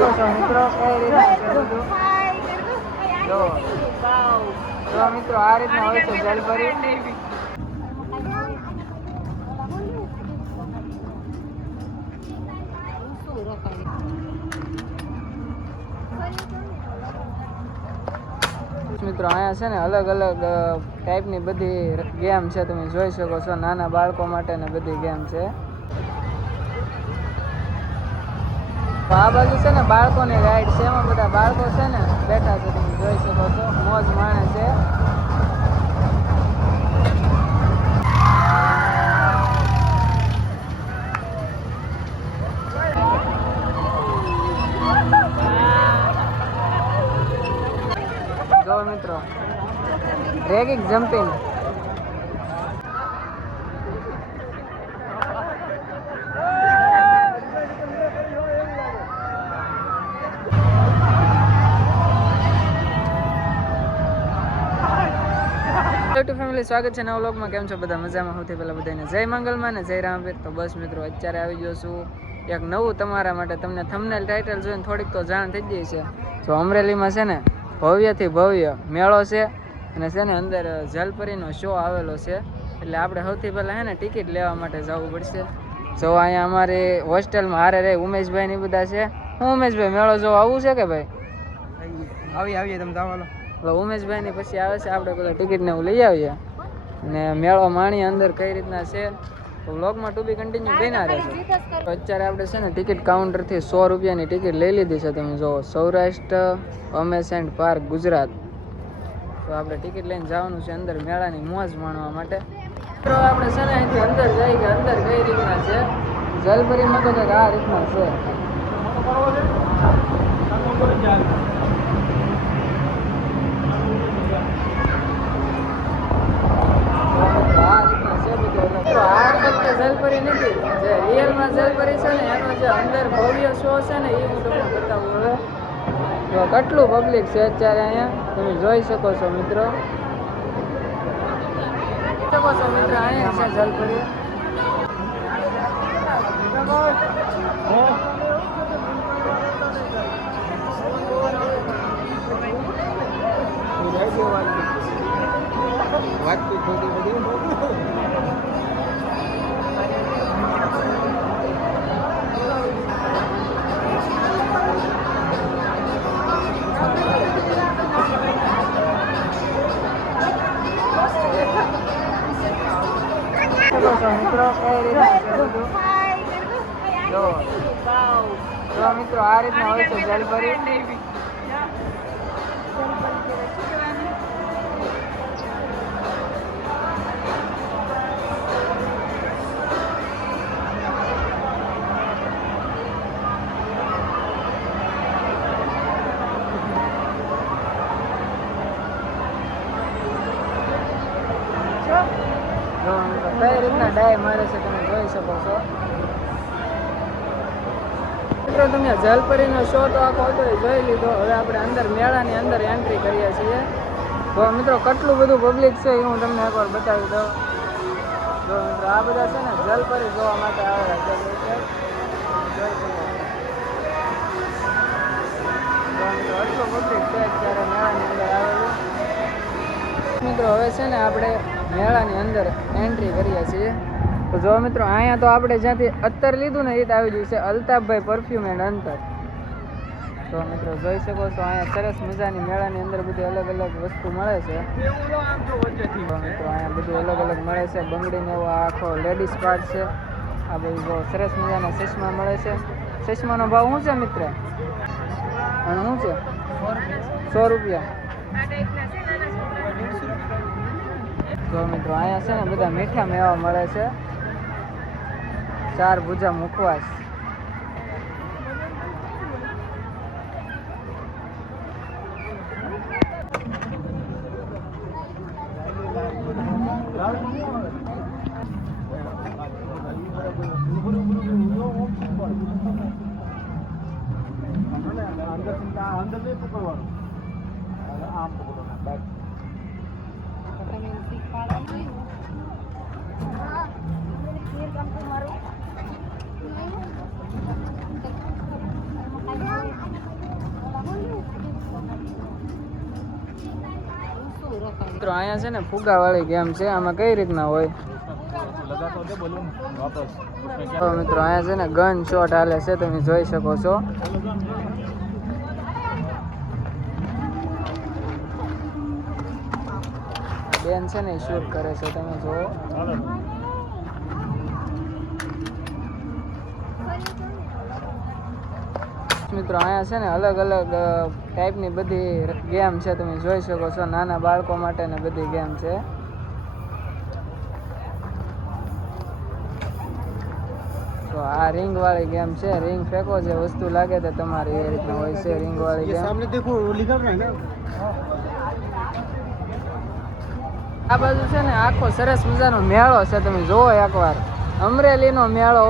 શકો છો મિત્રો કઈ રીતે જો મિત્રો આ રીતના હોય છે જલપરી. મિત્રો અહીંયા છે ને અલગ અલગ ટાઈપની બધી ગેમ છે, તમે જોઈ શકો છો. નાના બાળકો માટે ને બધી ગેમ છે. આ બાજુ છે ને બાળકોની રાઈડ છે, એમાં બધા બાળકો છે ને બેઠા છે, તમે જોઈ શકો છો, મોજ માણે છે. જો મિત્રો ટ્રેકિંગ જમ્પિંગ. ફેમિલી, સ્વાગત છે નવા વ્લોગમાં. કેમ છો બધા? મજામાં? સૌથી પહેલાં બધાને જય મંગલમાં ને જય રામવીર. તો બસ મિત્રો અત્યારે આવી ગયો છું એક નવું તમારા માટે. તમને થંબનેલ ટાઇટલ જોઈને થોડીક તો જાણ થઈ ગઈ છે. તો અમરેલીમાં છે ને ભવ્યથી ભવ્ય મેળો છે અને છે ને અંદર જલપરીનો શો આવેલો છે. એટલે આપણે સૌથી પહેલાં છે ને ટિકિટ લેવા માટે જવું પડશે. જો અહીંયા અમારી હોસ્ટેલમાં હારે રહે ઉમેશભાઈ ને બધા છે. હું ઉમેશભાઈ મેળો જોવા આવું છે કે ભાઈ? આવીએ તમે જવાનો. એટલે ઉમેશભાઈ ની પછી આવે છે, આપણે પેલા ટિકિટ ને હું લઈ આવીએ અને મેળો માણી અંદર કઈ રીતના છે. તો વ્લોગમાં ટુ બી કન્ટિન્યુ બન્યા રહેશે. અત્યારે આપણે છે ને ટિકિટ કાઉન્ટરથી 100 રૂપિયાની ટિકિટ લઈ લીધી છે. તમે જુઓ, સૌરાષ્ટ્ર અમેઝમેન્ટ પાર્ક ગુજરાત. તો આપણે ટિકિટ લઈને જવાનું છે અંદર મેળાની મોજ માણવા માટે. મિત્રો આપણે છે ને અહીંથી અંદર જઈ કે અંદર કઈ રીતના છે જલપરીમાં, તો કંઈક આ રીતના છે. જલપરી નથી, જે રિયલમાં જલપરી છે ને એનો જે અંદર ભવ્ય શો છે ને એ હું તમને બતાવું. હવે તો કેટલું પબ્લિક છે અત્યારે અહીંયા, તમે જોઈ શકો છો મિત્રો. અહીંયા છે જલપરી. વાતચીત થોડી બધી મિત્રો કઈ રીતના જો મિત્રો આ રીતના હોય છે જલપરી. કઈ રીતના ડાય મારે છે તમે જોઈ શકો છો. મિત્રો તમે જલપરીનો શો તો આખો હતો જોઈ લીધો. હવે આપણે અંદર મેળાની અંદર એન્ટ્રી કરીએ છીએ. તો મિત્રો કેટલું બધું પબ્લિક છે એ હું તમને એકવાર બતાવી દઉં. જો મિત્રો આ બધા છે ને જલપરી જોવા માટે આવેલા છે. જોઈ શકો મિત્રો એટલું પબ્લિક છે અત્યારે મેળાની અંદર આવેલું. મિત્રો હવે છે ને આપણે મેળાની અંદર એન્ટ્રી કરીએ છીએ. તો જો મિત્રો અહીંયા તો આપણે જ્યાંથી અત્તર લીધું ને એ જ આવી ગયું છે અલ્તાફભાઈ પરફ્યુમ એન્ડ અંતર. તો મિત્રો જોઈ શકો છો અહીંયા સરસ મજાની મેળાની અંદર બધી અલગ અલગ વસ્તુ મળે છે. તો મિત્રો અહીંયા બધું અલગ અલગ મળે છે. બંગડીનો એવો આખો લેડીઝ પાર્ટ છે. આ બધું બહુ સરસ મજાના ચશ્મા મળે છે. ચશ્માનો ભાવ શું છે મિત્ર? અને શું છે? 100 રૂપિયા. તો મિત્રો અહીંયા છે ને બધા મીઠા મેવા મળે છે. 4 ભુજા મુખવાસ. અંદર નહીં પકડવાનું, આમ પકડો. મિત્રો અહીંયા છે ને ફુગાવાળી ગેમ છે, આમાં કઈ રીતના હોય તો મિત્રો અહીંયા છે ને ગન શોટ હાલે છે, તમે જોઈ શકો છો. બેન છે ને શૂટ કરે છે, તમે જુઓ. મિત્રો અહીંયા છે ને અલગ અલગ ટાઈપની બધી ગેમ છે, તમે જોઈ શકો છો. નાના બાળકો માટેની બધી ગેમ છે. તો આ રિંગ વાળી ગેમ છે. રિંગ ફેંકો, જે વસ્તુ લાગે તે તમારી એ રીતના હોય છે રિંગ વાળી ગેમ. આ બાજુ છે ને આખો સરસ મજાનો મેળો છે, તમે જોવો એકવાર. અમરેલીનો મેળો.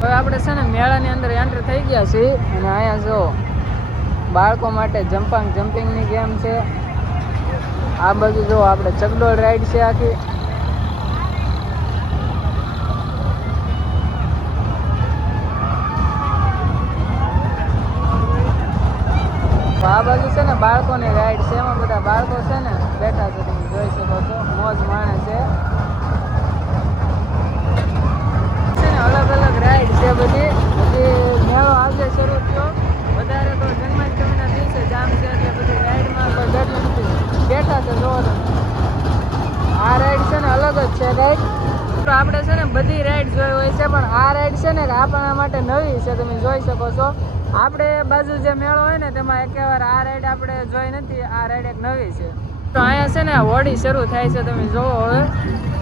હવે આપણે છે ને મેળાની અંદર એન્ટર થઈ ગયા છીએ અને અહીંયા જો બાળકો માટે જમ્પિંગની ગેમ છે. આ બાજુ જો આપણે ચકડોળ રાઈડ છે આખી. આ બાજુ છે ને બાળકોની રાઈડ છે, એમાં બધા બાળકો છે ને બેઠા છે, તમે જોઈ શકો છો. મોજ માણે છે. અલગ અલગ રાઈડ છે બધી. મેળો આજે શરૂ થયો. વધારે તો જન્માષ્ટમીના દિવસે જામ છે એટલે બધી રાઈડમાં કોઈ બેઠું નથી, બેઠા છે. જોવો તમે, આ રાઈડ છે ને અલગ જ છે રાઈડ. તો આપણે છે ને બધી રાઈડ જોઈ હોય છે, પણ આ રાઈડ છે ને આપણા માટે નવી છે, તમે જોઈ શકો છો. આપણે બાજુ જે મેળો હોય ને તેમાં એકેવાર આ રાઈડ આપણે જોઈ નથી. આ રાઈડ એક નવી છે. તો અહીંયા છે ને હોડી શરૂ થાય છે, તમે જોવો. હવે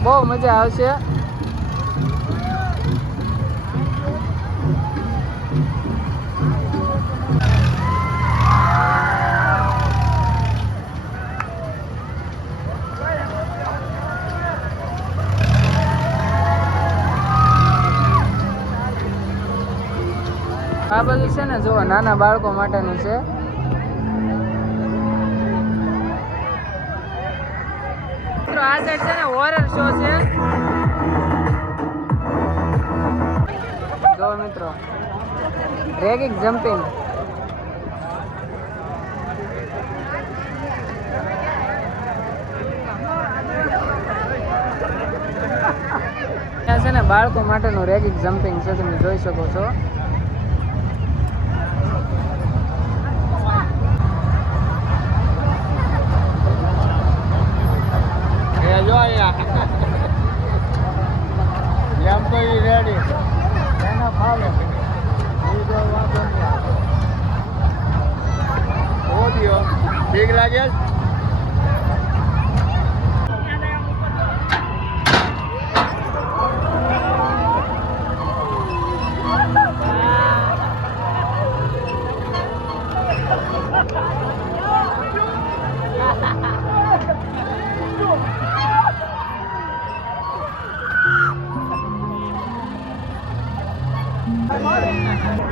બહુ મજા આવશે. આ બધું છે ને જો નાના બાળકો માટેનું છે. મિત્રો આ સાઈડ છે ને હોરર શો છે. જો મિત્રો રેગિંગ જમ્પિંગ. ત્યાં છે ને બાળકો માટેનું રેગિંગ જમ્પિંગ છે, તમે જોઈ શકો છો. ઠીક લાગે.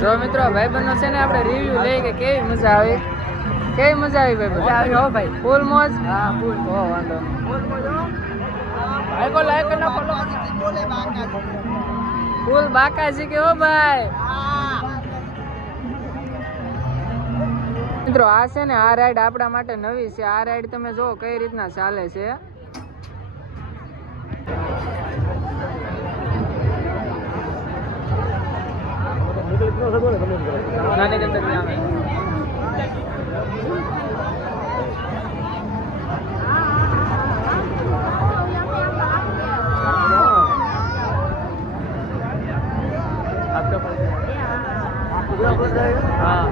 જો મિત્રો ભાઈબંધો છે ને આપણે રિવ્યુ લઈ કે કેવી મજા આવી. કેવી મજા આવી ભાઈ? હો ભાઈ, ફૂલ મોજ. હા ફૂલ. હો વાંધો ફૂલ બાકાજી કે હો ભાઈ. મિત્રો આ છે ને આ રાઈડ આપણા માટે નવી છે. આ રાઈડ તમે જો કઈ રીતના ચાલે છે. નાની ગંદકી આવે. हाँ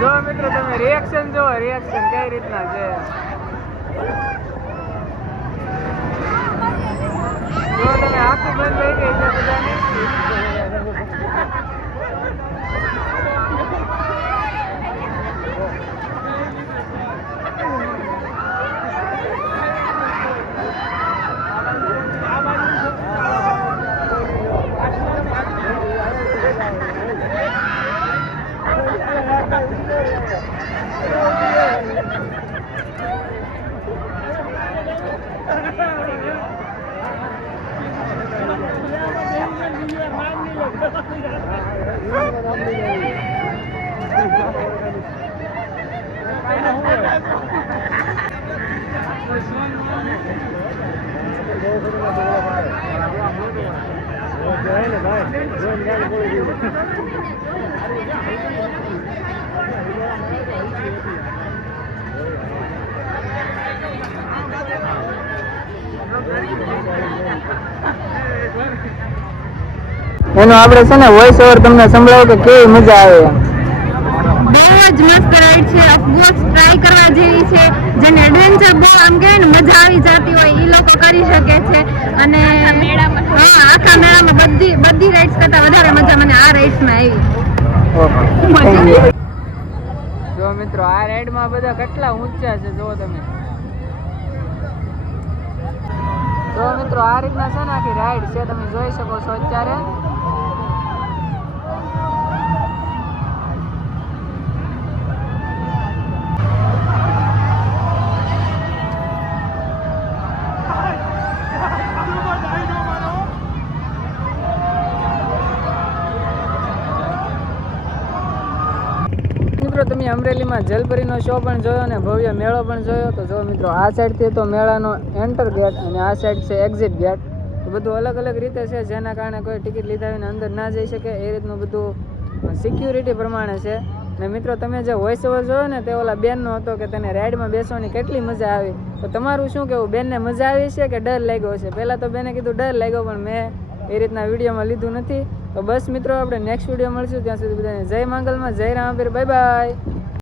જો મિત્રો તમે રિએક્શન જો રિએક્શન કઈ રીતના છે. જો તમે આખું બંધ થઈ ગઈ છે બધાની. એનો આપણે છે ને વોઇસ ઓવર તમને સંભળાવો કે કેવી મજા આવે એમ. બહુ જ મસ્ત રાઈડ છે. ઓફકોર્સ ટ્રાય કરવા જેવી છે. જેને એડવેન્ચર બહુ આમ કહેવાય ને મજા આવી જતી હોય એ લોકો કરી શકે છે. અને આખા મેળામાં બધી રાઇડ્સ કરતાં વધારે મજા મને આ રાઇડ્સમાં આવી. જો મિત્રો આ રાઈડમાં બધા કેટલા ઊંચા છે જો તમે. જો મિત્રો આ રીતના છે ને આખી રાઈડ છે, તમે જોઈ શકો છો અત્યારે. મિત્રો તમે અમરેલીમાં જલપરીનો શો પણ જોયો ને ભવ્ય મેળો પણ જોયો. તો જો મિત્રો આ સાઈડથી તો મેળાનો એન્ટર ગેટ અને આ સાઈડ છે એક્ઝિટ ગેટ. તો બધું અલગ અલગ રીતે છે, જેના કારણે કોઈ ટિકિટ લીધા વિના અંદર ના જઈ શકે એ રીતનું બધું સિક્યુરિટી પ્રમાણે છે. ને મિત્રો તમે જે વોઇસ ઓવર જોયો ને તે ઓલા બેનનો હતો કે તેને રાઈડમાં બેસવાની કેટલી મજા આવી. તો તમારું શું કહેવું, બેનને મજા આવી છે કે ડર લાગ્યો છે? પહેલાં તો બેને કીધું ડર લાગ્યો, પણ મેં એ રીતના વિડીયોમાં લીધું નથી. તો બસ મિત્રો આપણે નેક્સ્ટ વિડીયો મળશું, ત્યાં સુધી બધાને જય માંગલમાં, જય રામપીર, બાય બાય.